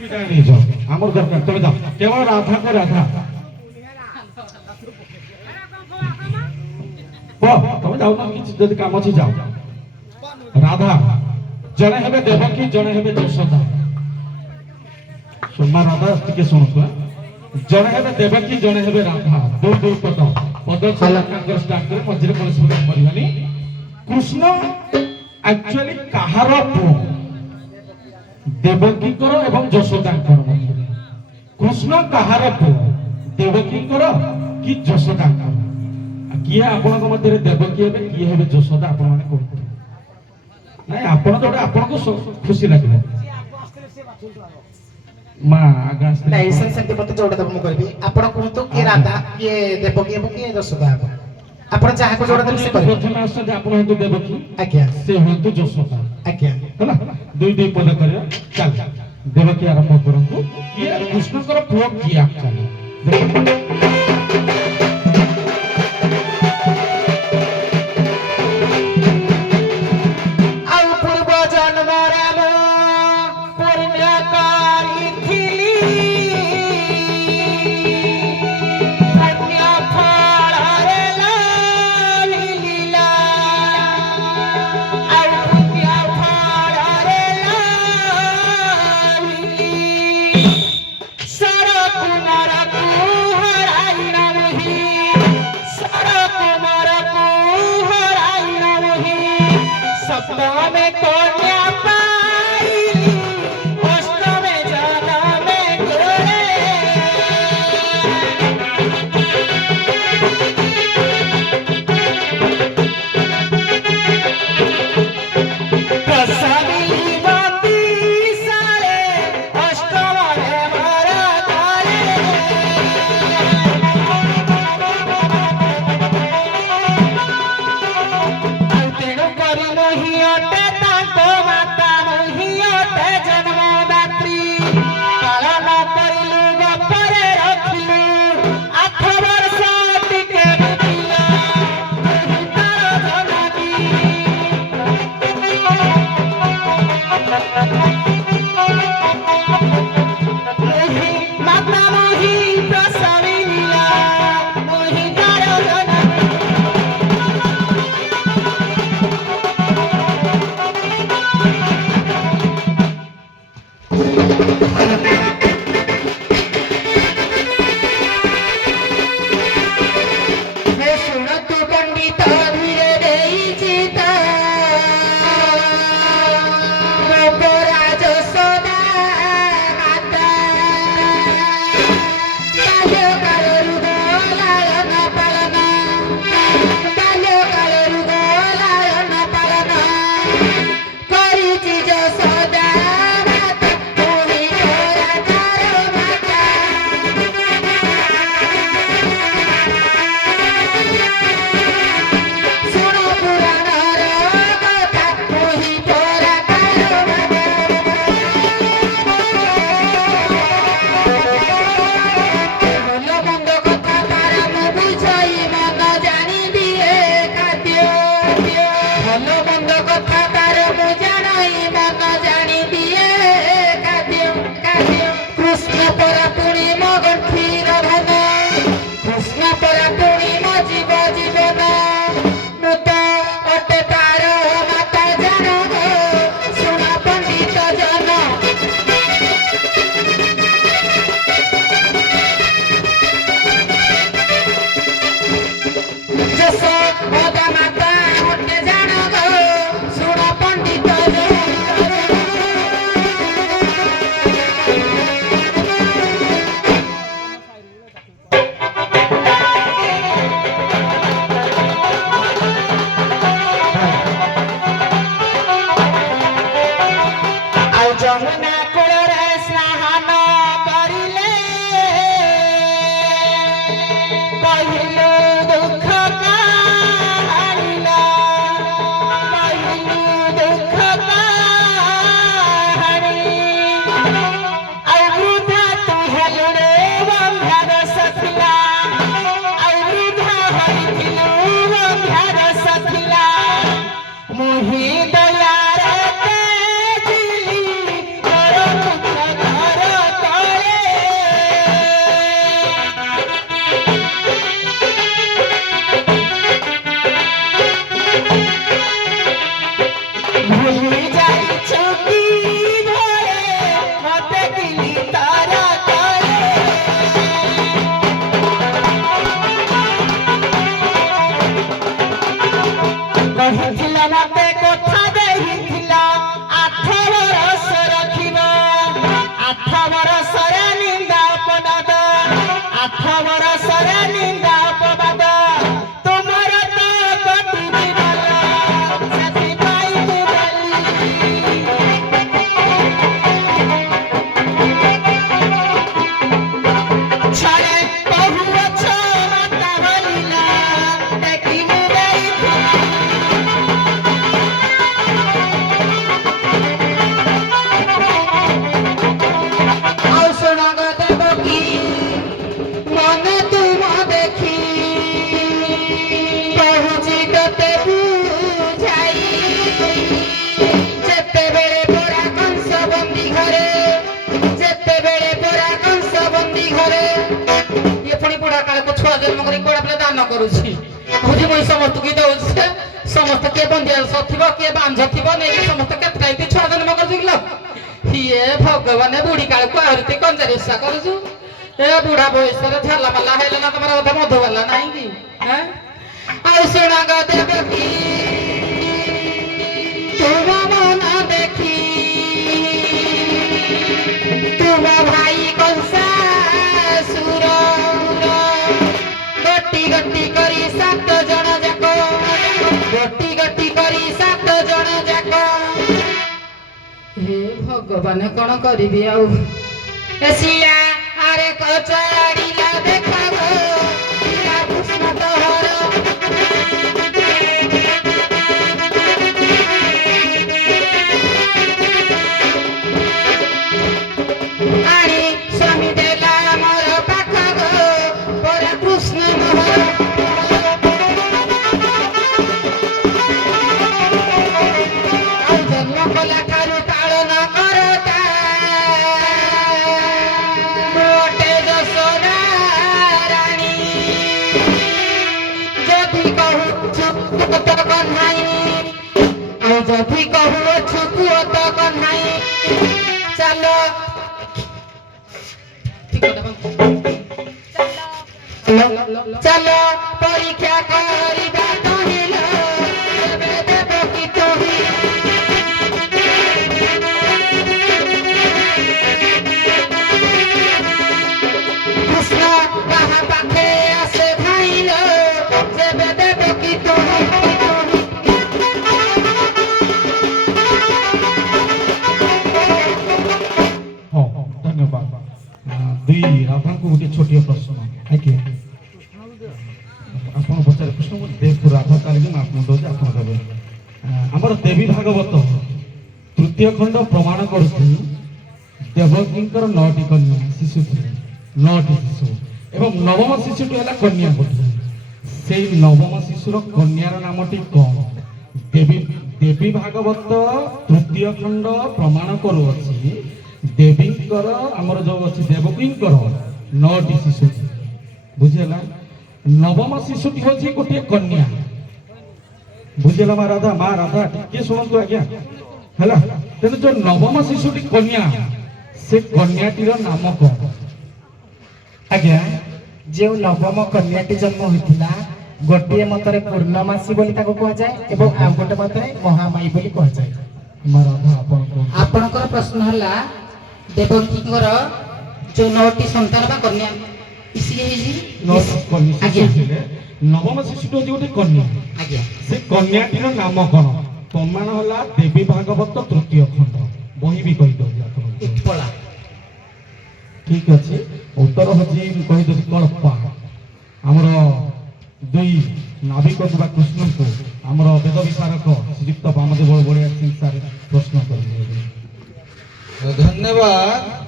বিদায় নিয়ে যাও আমার দরকার তুমি যাও কেবল রাধা কো রাধা তুমি যাও না কিছু যদি কাম আছে যাও রাধা জনে হবে দেবকী জনে হবে যশোদা সুমা রাধা টিকে শুনতো জনে হবে দেবকী জনে হবে রাধা দুই দুই পদ পদ কাঙ্গর স্টার্ট করে মধ্যে পরস্পর পড়িবানি কৃষ্ণ एक्चुअली কাহার পুଅ দেবকীଙ୍କର ଏବଂ ଯଶୋଦାଙ୍କର ମଧ୍ୟରେ କୃଷ୍ଣ କାହାର ପୁଅ ଦେବକୀଙ୍କର କି ଯଶୋଦାଙ୍କର କିଏ ଆପଣଙ୍କ ମଧ୍ୟରେ ଦେବକୀ ହେବେ କିଏ ହେବେ ଯଶୋଦା ଆପଣମାନେ କୁହନ୍ତୁ ନାଇଁ ଆପଣ ଯୋଉଟା ଆପଣଙ୍କୁ ଖୁସି ଲାଗିବ ମା ଆଗାସ ନାଇଁ ସେମିତି ମତେ ଯୋଉଟା ଦେବ ମୁଁ କହିବି ଆପଣ କୁହନ୍ତୁ କିଏ ରାଧା କିଏ ଦେବକୀ ହେବ କିଏ ଯଶୋଦା ହେବ ଆପଣ ଯାହାକୁ ଯୋଉଟା ଦେବେ ସେ କରିବେ ପ୍ରଥମେ ଆସନ୍ତି ଆପଣ ହେତୁ ଦେବକୀ ଆଜ୍ଞା ସେ ହେତୁ ଯଶୋଦା ଆଜ୍ଞା ହେଲା ଦୁଇ ଦୁଇ ପଦ କରିବା ଚାଲ ଦେବକୀ ଆରମ୍ଭ କରନ୍ତୁ କିଏ କୃଷ୍ଣଙ୍କର ପୁଅ କିଏ ଆକ୍ଚୁଆଲି मोहि दया रे तेजली ବରଷରେ ନିନ୍ଦା ଅପବାଦ ତୁମର ତ କଟି ଜୀବନ ସେଥିପାଇଁ ମୁଁ ଗଲି ଛାଡ଼େ କହୁଅଛ ମାତା ବୋଲିଲା ଦେଖି ମୁଁ ଦେଇଥିଲି ଆଉ ଶୁଣ ଦେବକୀ ମନେ ତୁମ ଦେଖି କହୁଛି ତତେ ବୁଝାଇ ଯେତେବେଳେ ପରା କଂସ ବନ୍ଦୀ ଘରେ ଯେତେବେଳେ ପରା କଂସ ବନ୍ଦୀ ଘରେ ଇଏ ପୁଣି ବୁଢା କାଳକୁ ଛୁଆ ଜନ୍ମ କରି କୁଆଡେ ପିଲା ଦାନ କରୁଛି କହୁଛି ମୁଁ ସମସ୍ତଙ୍କୁ ଦଉଛି ସମସ୍ତେ କିଏ ବନ୍ଦିଆ ଥିବ କିଏ ବାଞ୍ଝ ଥିବ ନେଇକି ସମସ୍ତେ କେତେଟା ଏମିତି ଛୁଆ ଜନ୍ମ କରୁଛି କିଲୋ ଇଏ ଭଗବାନ ବୁଢୀ କାଳକୁ ଆହୁରି କଞ୍ଜାରୀ ଓଷା କରୁଛୁ ଏ ବୁଢା ବୟସରେ ଝାଲା ମାଲା ହେଲେ ନା ତମର ଅଧେ ମଧୁବାଲା ନାହିଁ କି ଆଉ ଶୁଣ ଦେବକୀ ତୁମ ମନ ଦେଖି ତୁମ ଭାଇ କଂସାସୁର ଗୋଟି ଗୋଟି କରି 7 ଜଣ ଯାକ ଗୋଟି ଗୋଟି କରି 7 ଜଣ ଯାକ ହେ ଭଗବାନ କଣ କରିବି ଆଉ ଏସିଆ ଆରେ କଚାଡ଼ିଲା ଦେଖା ଗো କୃଷ୍ଣ ତୋହର ଆଣି ସ୍ୱାମୀ ଦେଲା ମୋର ପାଖ ଗো ପରା କୃଷ୍ଣ ମୋହର ଆଉ ଜନ୍ମ କଲା ଠାରୁ ପାଳନ କରତା ମୋଟେ ଯଶୋଦା ରାଣୀ ଯଦି କହୁଛୁ ପୁଅ ତ କହ୍ନାଇ ଆଉ ଯଦି କହୁଅଛୁ ପୁଅ ତ କହ୍ନାଇ ଚାଲ ଚାଲ ପରୀକ୍ଷା କରିବା କହିଲ ଏବେ ଦେବକୀ ତୁହି କୃଷ୍ଣ କାହା ପାଖେ ଆସେ ଖାଇଲ ଯେବେ ଦେବକୀ ତୁହି ହଁ ଧନ୍ୟବାଦ ଦୁଇ ରାଧାଙ୍କୁ ଗୋଟିଏ ଛୋଟିଆ ପ୍ରଶ୍ନ ଆଜ୍ଞା ଆପଣ ପଚାରେ କୃଷ୍ଣ ମୁଁ ଦେବକୁ ରାଧା କାଲିକି ମୁଁ ଆପଣଙ୍କୁ ଦଉଛି ଆପଣ ଦେବେ ଆମର ଦେବୀ ଭାଗବତ ତୃତୀୟ ଖଣ୍ଡ ପ୍ରମାଣ କରୁଛି ଦେବକୀଙ୍କର 9ଟି କନ୍ୟା ଶିଶୁ ଥିଲେ 9ଟି ଶିଶୁ ଏବଂ ନବମ ଶିଶୁଟି ହେଲା କନ୍ୟା ଗୋଟିଏ ସେଇ ନବମ ଶିଶୁର କନ୍ୟାର ନାମଟି କଣ ଦେବୀ ଭାଗବତ ତୃତୀୟ ଖଣ୍ଡ ପ୍ରମାଣ କରୁଅଛି ଦେବୀଙ୍କର ଆମର ଯୋଉ ଅଛି ଦେବକୀଙ୍କର 9ଟି ଶିଶୁ ବୁଝିହେଲା ନବମ ଶିଶୁଟି ହଉଛି ଗୋଟିଏ କନ୍ୟା ବୁଝିହେଲା ମା ରାଧା ଟିକେ ଶୁଣନ୍ତୁ ଆଜ୍ଞା ହେଲା ତେଣୁ ଯୋଉ ନବମ ଶିଶୁଟି କନ୍ୟା ସେ କନ୍ୟାଟିର ନାମ କଣ ଆଜ୍ଞା ଯେଉଁ ନବମ କନ୍ୟାଟି ଜନ୍ମ ହୋଇଥିଲା ଗୋଟିଏ ମତରେ ପୂର୍ଣ୍ଣମାସୀ ବୋଲି ତାକୁ କୁହାଯାଏ ଏବଂ ଆଉ ଗୋଟେ ମତରେ ମହାମାୟୀ ବୋଲି କୁହାଯାଏ ମା ରାଧା ଆପଣଙ୍କର ପ୍ରଶ୍ନ ହେଲା ଦେବକୀଙ୍କର ଯୋଉ 9ଟି ସନ୍ତାନ ବା କନ୍ୟା ନବମ ଶିଶୁଟି ହଉଛି ଗୋଟେ କନ୍ୟା ଆଜ୍ଞା ସେ କନ୍ୟାଟିର ନାମ କଣ ପ୍ରମାଣ ହେଲା ଦେବୀ ଭାଗବତ ତୃତୀୟ ଖଣ୍ଡ ବହି ବି କହିଦଉଛି ଆପଣ ଉତ୍ପଳା ଠିକ ଅଛି ଉତ୍ତର ହଉଛି ମୁଁ କହିଦେଉଛି କଳ୍ପା ଆମର ଦୁଇ ନାବିକ ବା କୃଷ୍ଣଙ୍କୁ ଆମର ବେଦ ବିଶାରକ ଶ୍ରୀଯୁକ୍ତ ବାମଦେବ ବଳିଆ ସିଂ ସାର୍ ପ୍ରଶ୍ନ କରିବେ ଧନ୍ୟବାଦ।